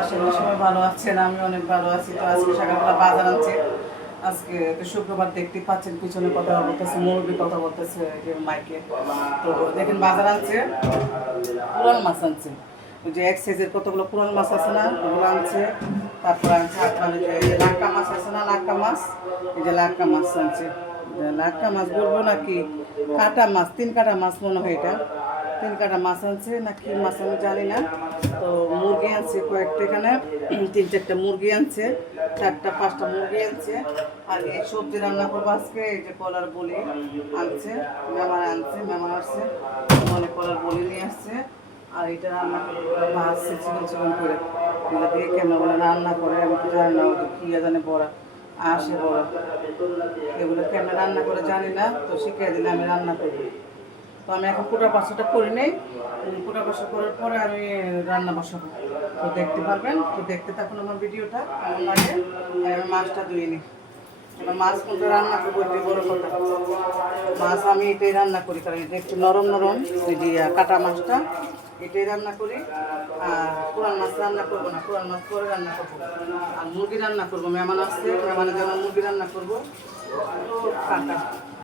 আশা করি সবাই ভালো আছেন, আমি অনেক ভালো আছি। তো আজকে সকালবেলা বাজার আনছে। আজকে তো শুক্রবার, দেখতেই পাচ্ছেন পিছনে কথা বলতেছে, মুরব্বী কথা বলতেছে যে মাইকে। তো দেখেন বাজার আনছে, পুরান মাছ আনছে। ওই যে এক সাইজের কতগুলো পুরান মাছ আছে না, ওগুলো আনছে। তারপর আনছে আপনার যে লাক্কা মাছ আছে না, লাক্কা মাছ, এই যে লাক্কা মাছ আনছে। লাক্কা মাছ বলবো নাকি কাটা মাছ, 3 কাটা মাছ মনে হয় এটা। 3 কাটা মাছ আনছে না কি মাছ আমি জানি না। তো মুরগি আনছে কয়েকটা, এখানে 3-4টা মুরগি আনছে, 4টা-5টা মুরগি আনছে। আর এই সবজি রান্না করবো আজকে। এই যে কলার বলি আনছে, মেহমান আনছে, মেহমান আসছে, মানে কলার বলি নিয়ে আসছে। আর এটা রান্না করে ভাজছে চিকন চিকন করে। এগুলো দিয়ে কেন বলে রান্না করে আমি তো জানি না, ওদের কি জানে বড়া আসে বড়া, এগুলো কেমন রান্না করে জানি না। তো শিখিয়ে দিলে আমি রান্না করবো। তো আমি এখন কুটা পাশাটা করে নেই, কুটা পাশা করার পরে আমি রান্না বসাবো। তো দেখতে পারবেন, তো দেখতে থাকুন আমার ভিডিওটা কেমন লাগে। আর আমি মাছটা ধুয়ে নিই। এবার মাছ কিন্তু রান্না করবো, এটাই বড় কথা। মাছ আমি এটাই রান্না করি, কারণ এটা একটু নরম নরম, ওই যে কাটা মাছটা এটাই রান্না করি। আর পুরান মাছ রান্না করবো না, পুরান মাছ পরে রান্না করবো। আর মুরগি রান্না করবো, মেহমান আসছে, মেহমানের জন্য মুরগি রান্না করবো। তো কাটা